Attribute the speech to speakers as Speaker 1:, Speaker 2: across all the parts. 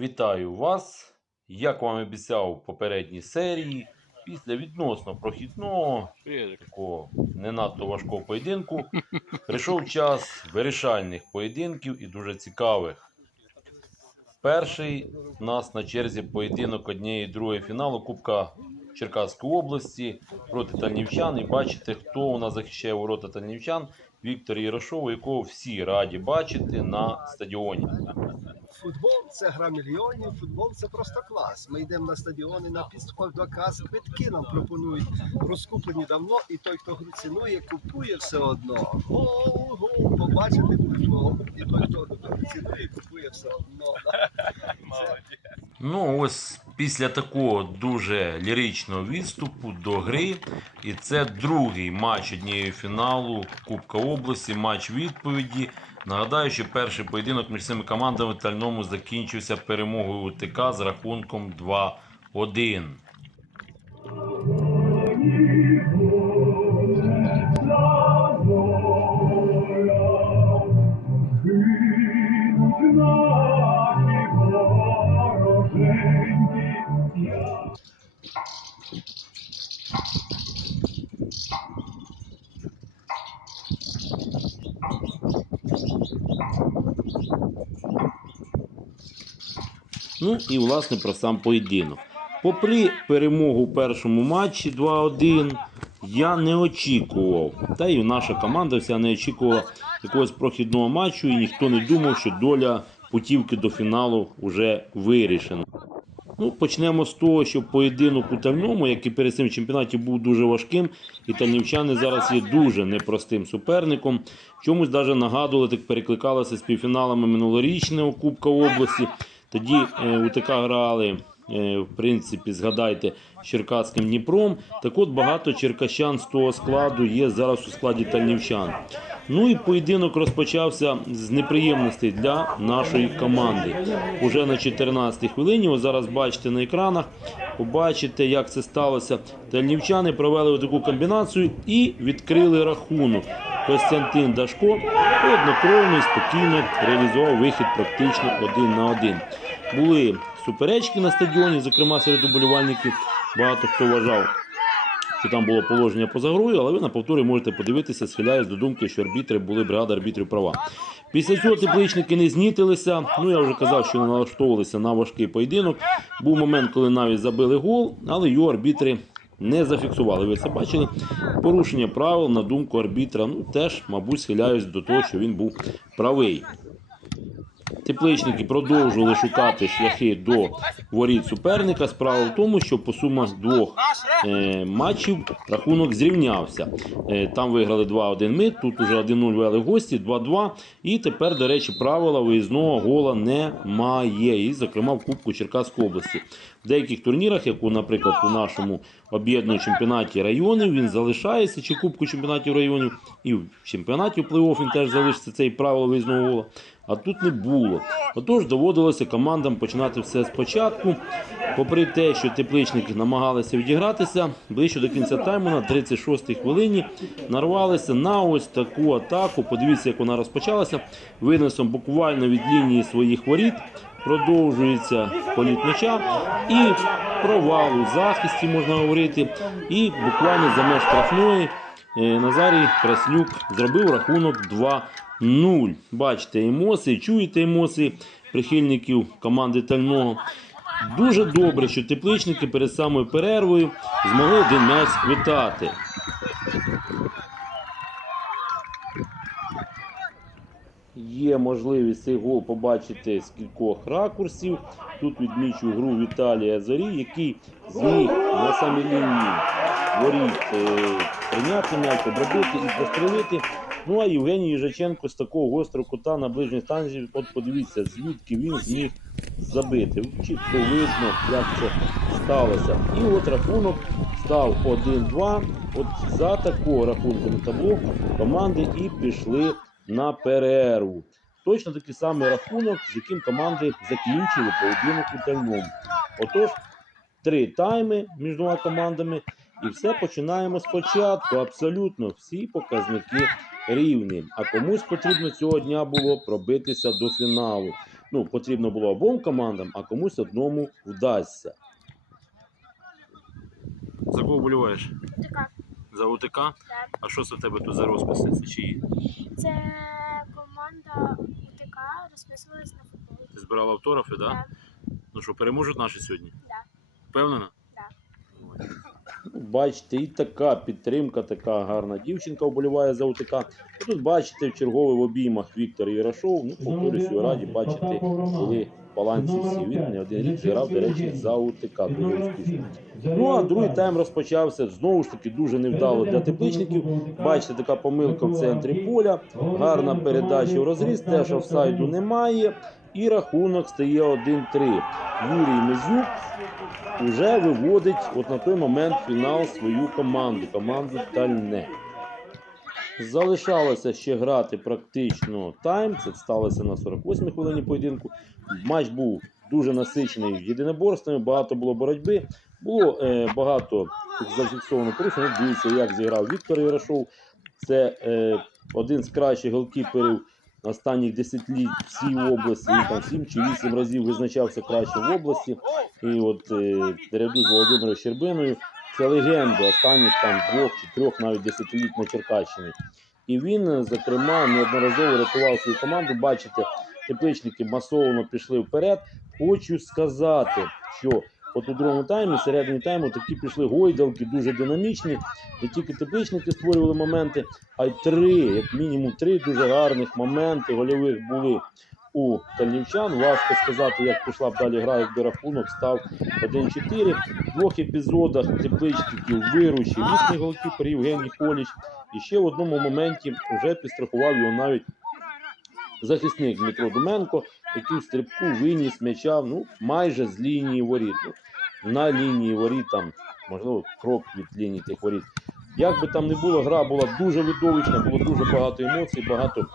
Speaker 1: Вітаю вас! Як вам обіцяв в попередній серії, після відносно прохідного, такого не надто важкого поєдинку, прийшов час вирішальних поєдинків і дуже цікавих. Перший у нас на черзі поєдинок однієї і другої фіналу Кубка Черкаської області проти Тальнівчан. І бачите, хто у нас захищає ворота Тальнівчан. Віктор Ярошов, якого всі раді бачити на стадіоні.
Speaker 2: Футбол це гра мільйонів, футбол це просто клас. Ми йдемо на стадіони, на підступах до кас, квитки нам пропонують розкуплені давно, і той, хто цінує, купує все одно. Гол, гол, побачити гол. І той, хто цінує, купує все одно.
Speaker 1: Ну, ось після такого дуже ліричного відступу до гри. І це другий матч однієї фіналу Кубка області, матч відповіді. Нагадаю, що перший поєдинок між цими командами в Тальному закінчився перемогою УТК з рахунком 2-1. Ну і власне про сам поєдинок. Попри перемогу в першому матчі 2-1, я не очікував, та і наша команда вся не очікувала якогось прохідного матчу, і ніхто не думав, що доля путівки до фіналу вже вирішена. Ну, почнемо з того, що поєдинок у Тальному, як і перед цим чемпіонаті, був дуже важким, і тальнівчани зараз є дуже непростим суперником. Чомусь навіть нагадували, так перекликалося з півфіналами минулорічного Кубка області. Тоді е, УТК грали, е, в принципі, згадайте, з Черкаським Дніпром. Так от багато черкащан з того складу є зараз у складі тальнівчан. Ну і поєдинок розпочався з неприємностей для нашої команди. Уже на 14-й хвилині, ось зараз бачите на екранах, побачите, як це сталося. Тальнівчани провели таку комбінацію і відкрили рахунок. Костянтин Дашко однокровно і спокійно реалізував вихід практично один на один. Були суперечки на стадіоні, зокрема серед уболівальників. Багато хто вважав, що там було положення поза грою, але ви на повторі можете подивитися, схиляюсь до думки, що арбітри були бригада арбітрів права. Після цього тепличники не знітилися. Ну я вже казав, що не налаштовувалися на важкий поєдинок. Був момент, коли навіть забили гол, але його арбітри не зафіксували. Ви це бачили. Порушення правил на думку арбітра. Ну теж, мабуть, схиляюсь до того, що він був правий. Тепличники продовжували шукати шляхи до воріт суперника. Справа в тому, що по сумах двох е, матчів рахунок зрівнявся. Е, там виграли 2-1 ми, тут уже 1-0 вели гості, 2-2. І тепер, до речі, правила виїзного гола немає. І, зокрема, в Кубку Черкаської області. В деяких турнірах, як, у, наприклад, у нашому об'єднаному чемпіонаті районів, він залишається, чи Кубку чемпіонатів районів, і в чемпіонаті плей-офф він теж залишиться цей правило виїзного гола. А тут не було. Отож доводилося командам починати все спочатку. Попри те, що тепличники намагалися відігратися, ближче до кінця тайму на 36-й хвилині нарвалися на ось таку атаку. Подивіться, як вона розпочалася. Винесом буквально від лінії своїх воріт. Продовжується політ м'яча і провал у захисті, можна говорити. І буквально за меж штрафної е, Назарій Краснюк зробив рахунок 2-0. Бачите емоції, чуєте емоції прихильників команди Тального. Дуже добре, що тепличники перед самою перервою змогли один м'яч вітати. Є можливість цей гол побачити з кількох ракурсів. Тут відмічу гру Віталія Зорі, який зміг на самій лінії воріт е, прийняти м'яч, обробити і пострілити. Ну а Євгеній Їжаченко з такого гострого кута на ближній станції, от подивіться, звідки він зміг забити. Чітко видно, як це сталося. І от рахунок став 1-2. От за такого рахунку на табло команди і пішли на перерву. Точно такий самий рахунок, з яким команди закінчили поєдинок у Тальному. Отож, три тайми між двома командами, і все починаємо спочатку. Абсолютно всі показники рівні. А комусь потрібно цього дня було пробитися до фіналу. ну, потрібно було обом командам, а комусь одному вдасться. За кого вболіваєш? За УТК?
Speaker 3: так.
Speaker 1: А що це в тебе тут за розписи? Це чиї?
Speaker 3: Це команда УТК розписувалась на футбол.
Speaker 1: Ти збирала автографи, так? Да? Ну що, переможуть наші сьогодні?
Speaker 3: Да.
Speaker 1: Впевнена?
Speaker 3: Да.
Speaker 1: Ну, Бачите, і така підтримка, така гарна дівчинка вболіває за УТК. Тут бачите, в черговий в обіймах Віктор Єрашов. Ну, повторюсь, раді бачити, коли балансі всі. Він не один рік грав, до речі, за УТК. Ну а другий тайм розпочався знову ж таки дуже невдало для тепличників. Бачите, така помилка в центрі поля, гарна передача в розріз, теж офсайду немає. І рахунок стає 1-3. Юрій Мезюк вже виводить от на той момент фінал свою команду, команду Тальне. Залишалося ще грати практично тайм. Це сталося на 48-й хвилині поєдинку. Матч був дуже насичений єдиноборствами, багато було боротьби. Було е, багато зафіксовано порушень. Дивіться, як зіграв Віктор Ярошов. Це е, один з кращих голкіперів останніх десятиліть в цій області. Він там 7 чи 8 разів визначався краще в області. І от е, наряду з Володимиром Щербиною це легенда останніх там двох чи трьох навіть десятиліть на Черкащині. І він, зокрема, неодноразово рятував свою команду. Бачите, тепличники масово пішли вперед. Хочу сказати, що от у другому таймі, середині тайму, такі пішли гойдалки, дуже динамічні. Не тільки тепличники створювали моменти, а й три, як мінімум, три дуже гарних моменти гольових були у тальнівчан. Важко сказати, як пішла б далі гра, якби рахунок став 1-4. В двох епізодах тепличників виручив їхній голкіпер Євгеній Коліч. І ще в одному моменті вже підстрахував його навіть захисник Дмитро Думенко, який в стрибку виніс м'яча ну, майже з лінії воріт. На лінії воріт, там, можливо, крок від лінії тих воріт. Як би там не було, гра була дуже видовищна, було дуже багато емоцій, багато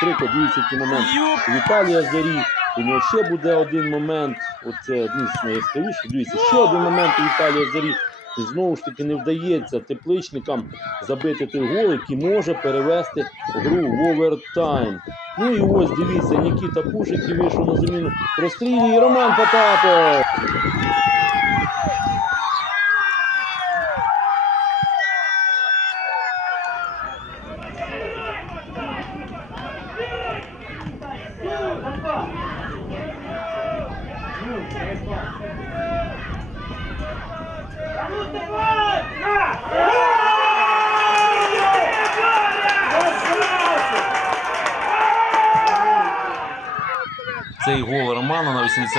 Speaker 1: крику, дивіться, який момент. Віталія Зарі, у нього ще буде один момент, оце один з найяскравіших. Дивіться, ще один момент у Віталія Зарі. І знову ж таки не вдається тепличникам забити той гол, який може перевести гру в овертайм. Ну і ось дивіться, Нікіта Пуш, який вийшов на заміну. Прострілює Роман Потапов. Цей гол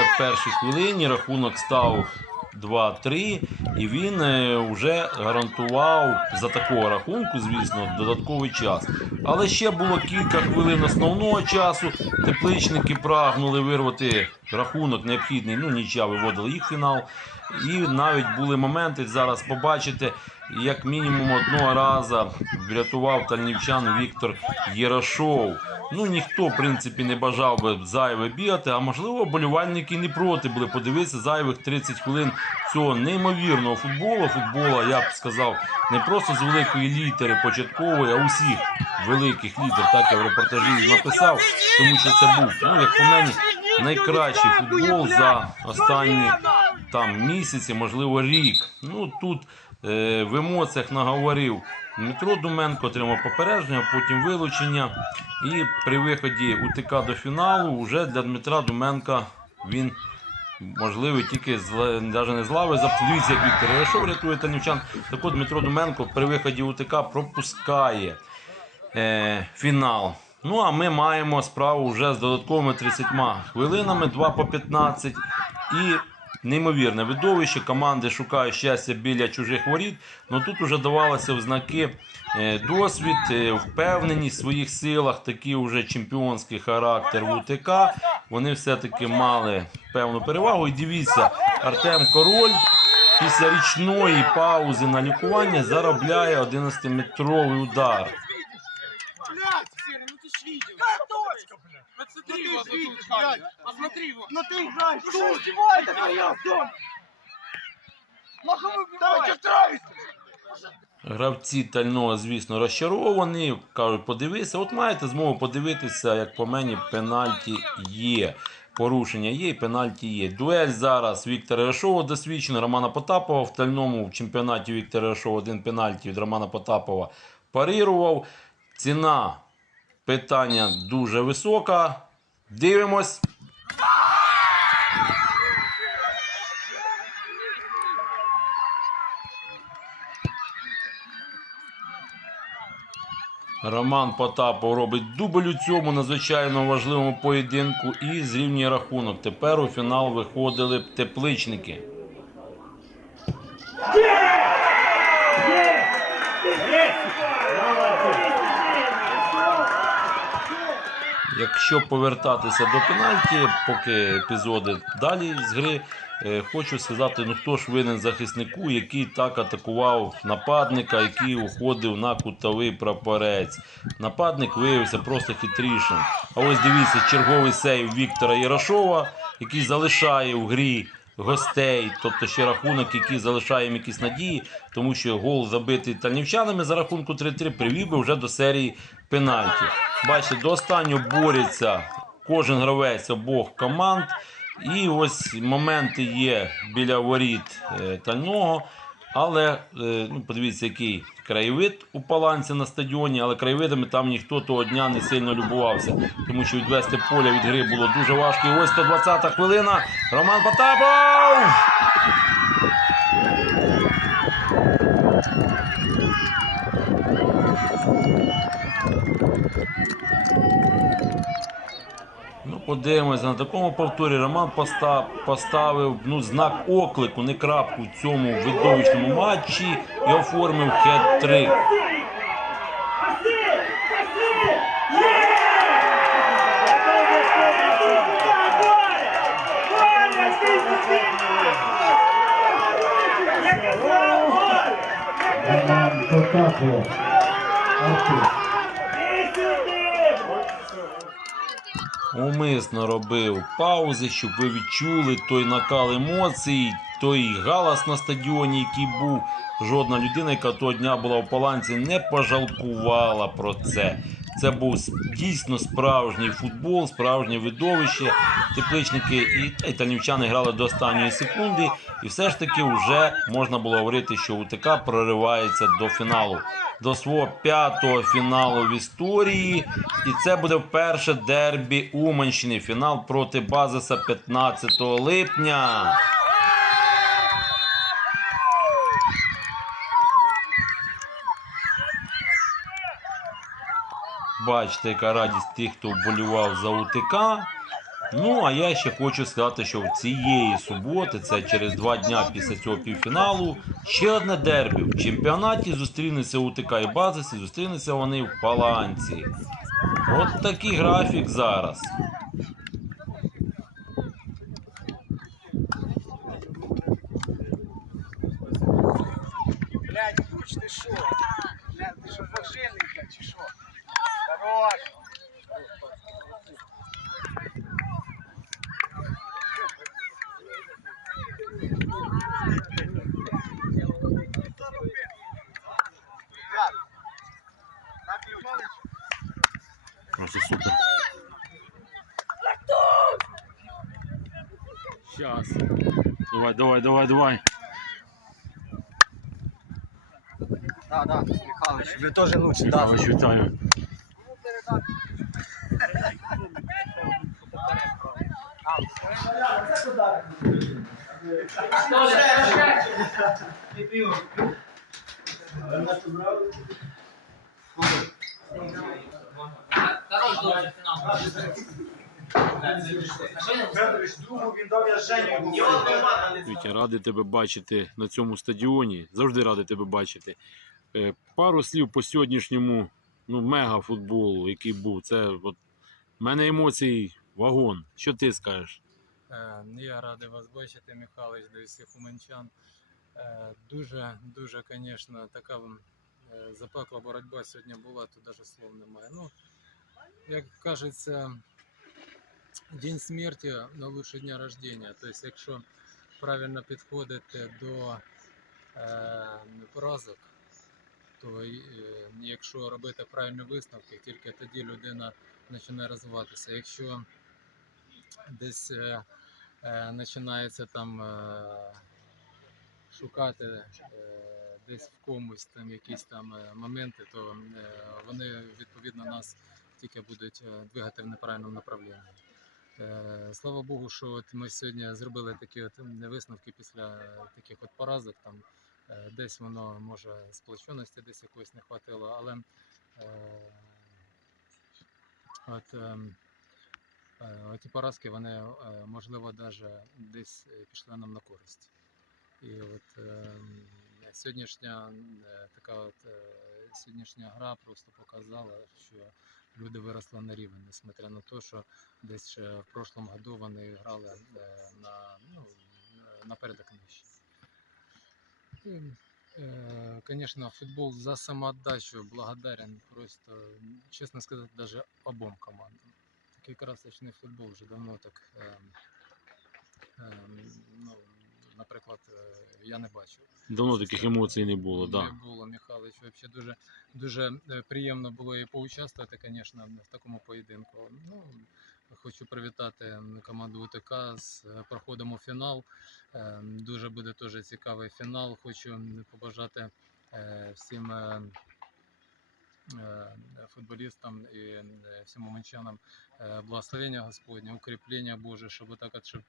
Speaker 1: На 81-й хвилині рахунок став 2-3, і він вже гарантував за такого рахунку, звісно, додатковий час. Але ще було кілька хвилин основного часу. Тепличники прагнули вирвати рахунок необхідний. Ну, нічия виводили їх фінал. І навіть були моменти, зараз побачите, як мінімум одного разу врятував тальнівчан Віктор Єрашов. Ну ніхто, в принципі, не бажав би зайве бігати, а можливо, болівальники не проти були подивитися зайвих 30 хвилин цього неймовірного футболу. Футбола, я б сказав, не просто з великої літери початкової, а усіх великих літер. Так я в репортажі написав, тому що це був, ну як по мені, найкращий футбол за останні там місяці, можливо, рік. Ну тут е, в емоціях наговорив Дмитро Думенко, отримав попередження, потім вилучення. І при виході УТК до фіналу вже для Дмитра Думенка він можливий тільки з навіть не з лави. Дивіться, як Віктор Ярошов рятує Танівчан. Так от Дмитро Думенко при виході УТК пропускає е, фінал. Ну а ми маємо справу вже з додатковими 30 хвилинами, 2 по 15. І неймовірне видовище. Команди шукають щастя біля чужих воріт. Ну тут вже давалося в знаки е, досвід, е, впевненість в своїх силах, такий вже чемпіонський характер УТК. Вони все-таки мали певну перевагу. І дивіться, Артем Король після річної паузи на лікування заробляє 11-метровий удар.
Speaker 4: Блядь, Серый, ну ты ж видел. Какая точка, Посмотри его, Посмотри его. Ну ты играешь, ты что, издеваешься? Да я, Давай, что строишься?
Speaker 1: Гравці тального, звісно, розчаровані. Кажуть, подивися, от маєте змогу подивитися, як по мені пенальті є. Порушення є і пенальті є. Дуель зараз Віктора Яшова досвідчений, Романа Потапова в тальному в чемпіонаті Віктора Яшова один пенальті від Романа Потапова парирував. Ціна питання дуже висока. Дивимось. Роман Потапов робить дубль у цьому надзвичайно важливому поєдинку і зрівнює рахунок. Тепер у фінал виходили б тепличники. Якщо повертатися до пенальті, поки епізоди далі з гри, е, хочу сказати, ну хто ж винен захиснику, який так атакував нападника, який уходив на кутовий прапорець. Нападник виявився просто хитрішим. А ось дивіться, черговий сейв Віктора Ярошова, який залишає в грі гостей, тобто ще рахунок, який залишає їм якісь надії, тому що гол забитий тальнівчанами за рахунку 3-3 привів би вже до серії пенальті. Бачите, до останнього борються кожен гравець обох команд. І ось моменти є біля воріт е, тального. Але е, ну, подивіться, який краєвид у Паланці на стадіоні, але краєвидами там ніхто того дня не сильно любувався, тому що відвести поля від гри було дуже важко. І ось 120-та хвилина. Роман Потапов! Подивимося, на такому повторі Роман поставив ну, знак оклику, не крапку в цьому видовищному матчі і оформив хет-трик.
Speaker 5: Роман Потапов.
Speaker 1: Умисно робив паузи, щоб ви відчули той накал емоцій, той галас на стадіоні, який був. Жодна людина, яка того дня була в Паланці, не пожалкувала про це. Це був дійсно справжній футбол, справжнє видовище. Тепличники і тальнівчани грали до останньої секунди, і все ж таки вже можна було говорити, що УТК проривається до фіналу, до свого п'ятого фіналу в історії. І це буде вперше дербі Уманщини. Фінал проти Базиса 15 липня. Бачите, яка радість тих, хто вболівав за УТК. Ну, а я ще хочу сказати, що в цієї суботи, це через два дня після цього півфіналу, ще одне дербі. В чемпіонаті зустрінуться УТК і Базис, і зустрінуться вони в Паланці. От такий графік зараз.
Speaker 4: Блядь, Куч, ты шо? Блядь, ты что, зажильный, блядь, чи шо? Хорош.
Speaker 1: Просто супер. Сейчас. Давай, давай, давай, давай.
Speaker 2: Да, да, Михайлович, ви теж лучше, да.
Speaker 1: Михайлович, вітаю. Вітя, радий тебе бачити на цьому стадіоні. Завжди радий тебе бачити. Е, Пару слів по сьогоднішньому ну, мегафутболу, який був. Це от, в мене емоцій вагон. Що ти скажеш?
Speaker 6: Е, Я радий вас бачити, Михайлович, до всіх уманчан. Е, Дуже, дуже, звісно, така е, запекла боротьба сьогодні була, то навіть слов немає. Ну, як кажеться, день смерті на лучше дня рождения. Тобто, якщо правильно підходити до поразок, то якщо робити правильні висновки, тільки тоді людина починає розвиватися. Якщо десь починається там е, шукати е, десь в комусь там якісь там е, моменти, то е, вони відповідно нас тільки будуть е, двигати в неправильному направленні. Е, Слава Богу, що от ми сьогодні зробили такі от висновки після таких от поразок. Там е, десь воно може сплоченості десь якоїсь не хватило, але е, от, ем, е, ті поразки вони е, можливо навіть десь е, пішли нам на користь. І от сьогоднішня е, така от е, сьогоднішня гра просто показала, що люди виросли на рівень, несмотря на те, що десь ще в прошлому году вони грали е, на, ну, на порядок нижче. Е, Конечно, футбол за самоотдачу благодарен просто, честно сказать, даже обом командам. Такий красочний футбол вже давно так, е, е, ну, наприклад, е, я не бачив.
Speaker 1: Давно таких емоцій не було,
Speaker 6: Не
Speaker 1: да.
Speaker 6: було, Михайлович. Вообще дуже, дуже е, приємно було і поучаствувати, звісно, в такому поєдинку. Ну, хочу привітати команду УТК з е, проходом у фінал. Е, Дуже буде теж цікавий фінал. Хочу побажати е, всім е, е, футболістам і манчанам всім уманчанам е, благословення Господня, укріплення Боже, щоб так от, щоб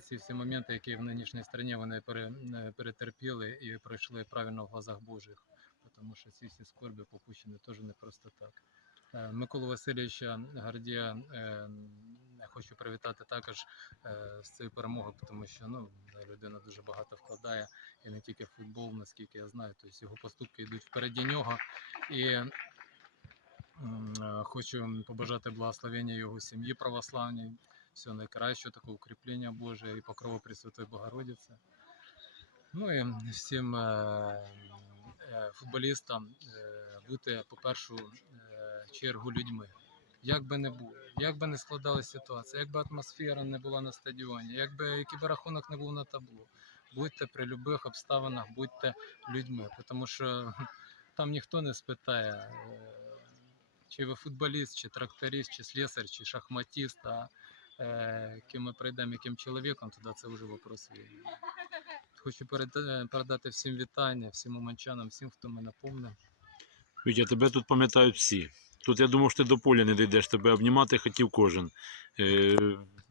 Speaker 6: ці всі моменти, які в нинішній страні вони пере, перетерпіли і пройшли правильно в глазах Божих. Тому що ці всі скорби попущені теж не просто так. Микола Васильовича Гардія хочу привітати також е, з цією перемогою, тому що ну, людина дуже багато вкладає і не тільки в футбол, наскільки я знаю. Тобто його поступки йдуть впереді нього. І е, хочу побажати благословення його сім'ї православній, всього найкращого, такого укріплення Боже і покрову Пресвятої Богородиці. Ну і всім е, футболістам бути по першу чергу людьми. Як би не було, як би не складалася ситуація, як би атмосфера не була на стадіоні, як би який би рахунок не був на табло. Будьте при будь-яких обставинах, будьте людьми, тому що там ніхто не спитає, е, чи ви футболіст, чи тракторист, чи слесар, чи шахматист, а е, ким ми прийдемо, яким чоловіком, тоді це вже вопрос війни. Хочу переда- передати всім вітання, всім уманчанам, всім, хто мене помне.
Speaker 1: Вітя, тебе тут пам'ятають всі. Тут я думав, що ти до поля не дійдеш, тебе обнімати хотів кожен. Е,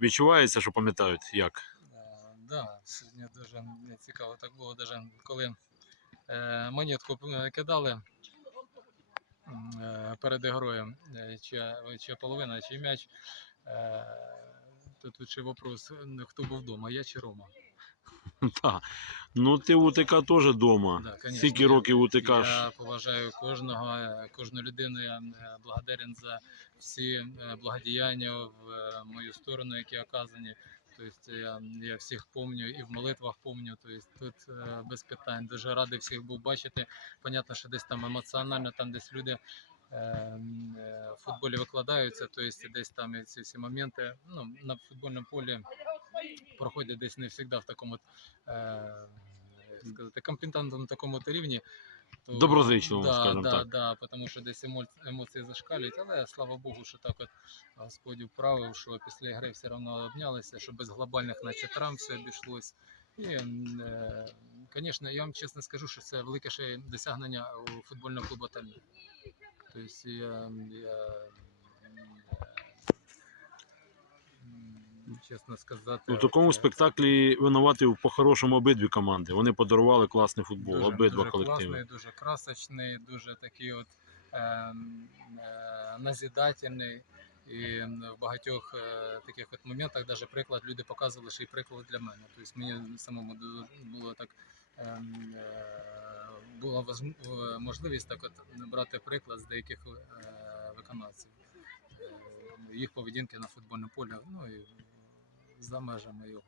Speaker 1: відчувається, що пам'ятають як?
Speaker 6: Е, Да, сьогодні дуже цікаво так було, даже коли е, монетку е, кидали е, перед героєм, е, чия, чия половина, чий м'яч. Е, то тут ще вопрос, хто був вдома, я чи Рома?
Speaker 1: Та. Ну ти УТК теж вдома.
Speaker 6: Да, конечно,
Speaker 1: Скільки років УТК
Speaker 6: Я поважаю кожного, кожну людину. Я е, благодарен за всі е, благодіяння в е, мою сторону, які оказані. Тобто я, я всіх помню і в молитвах помню. Тобто тут без питань. Дуже радий всіх був бачити. Понятно, що десь там емоціонально, там десь люди. В футболі викладаються, тобто десь там і ці всі моменти ну, на футбольному полі проходять десь не завжди в такому е, сказати, компетентному такому рівні. То-
Speaker 1: Доброзичливому,
Speaker 6: да,
Speaker 1: скажімо
Speaker 6: да,
Speaker 1: так.
Speaker 6: Да, тому що десь емо- емоції зашкалюють, але слава Богу, що так от Господь вправив, що після гри все одно обнялися, що без глобальних наче травм все обійшлось. І, м, е, звісно, я вам чесно скажу, що це велике ще досягнення у футбольного клубу Тальмі. Тобто я, я чесно сказати,
Speaker 1: У такому
Speaker 6: от, е,
Speaker 1: спектаклі винуваті по-хорошому обидві команди. Вони подарували класний футбол,
Speaker 6: Дуже,
Speaker 1: обидва
Speaker 6: дуже
Speaker 1: колективи.
Speaker 6: класний, дуже красочний, дуже такий от ем, е, назидательний. І в багатьох е, таких от моментах навіть приклад люди показували, що і приклад для мене. Тобто мені самому було так ем, е, була е, можливість так от брати приклад з деяких е, виконавців. Е, Їх поведінки на футбольному полі, ну і за межами його.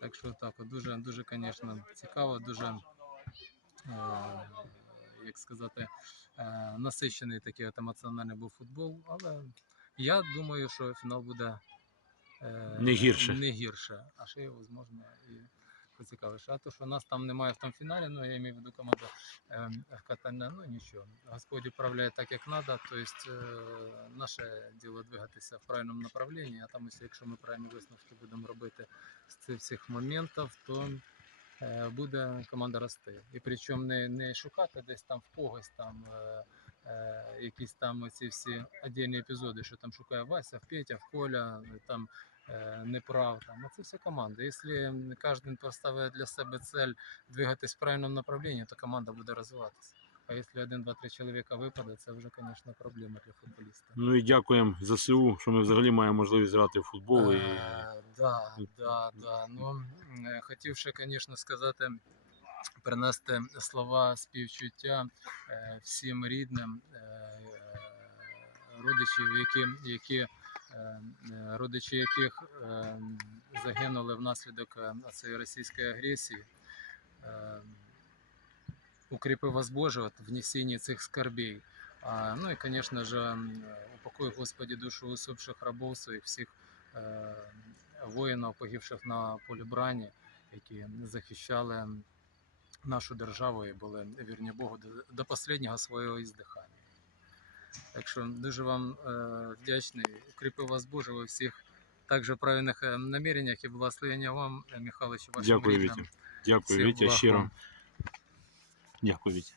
Speaker 6: Так що так, дуже, дуже, звісно, цікаво, дуже, е, як сказати, е, насичений такий от емоціональний був футбол, але я думаю, що фінал буде е,
Speaker 1: Не гірше.
Speaker 6: Не гірше, а ще, можливо, і поцікавився. А то, що нас там немає в тому фіналі, ну я маю в виду команда е, катання, ну нічого. Господь управляє так, як треба. Тобто е, наше діло двигатися в правильному направленні, а там, якщо ми правильні висновки будемо робити з цих всіх моментів, то е, буде команда рости. І причому не, не шукати десь там в когось там. Е, якісь там ці всі отдельні епізоди, що там шукає Вася, в Петя, в Коля, там неправ, там, а це все команда. Якщо кожен поставить для себе цель двигатись в правильному направленні, то команда буде розвиватися. А якщо один, два, три чоловіка випаде, це вже, звісно, проблема для футболіста.
Speaker 1: Ну і дякуємо ЗСУ, що ми взагалі маємо можливість грати в футбол. І...
Speaker 6: Е, Да, да, да. Ну, е, хотів ще, звісно, сказати, принести слова співчуття е, всім рідним е, е, родичів, які, які, е, е, родичі яких е, загинули внаслідок е, цієї російської агресії. Е, Укріпи вас Боже в несении цих скорбей. Ну и, конечно же, м, упокой, Господи, душу усопших рабов своїх, всіх е, воїнів, погибших на полі брані, які захищали нашу державу і були вірні Богу до останнього свого іздихання. Так що дуже вам е, вдячний. Укріпив вас Боже у всіх також правильних е, наміреннях і благословення вам, Михайловичу, Михайлович, вашим
Speaker 1: Дякую,
Speaker 6: рідним.
Speaker 1: Вітя. Дякую, Вітя,
Speaker 6: благ
Speaker 1: щиро.
Speaker 6: вам.
Speaker 1: Дякую, Вітя.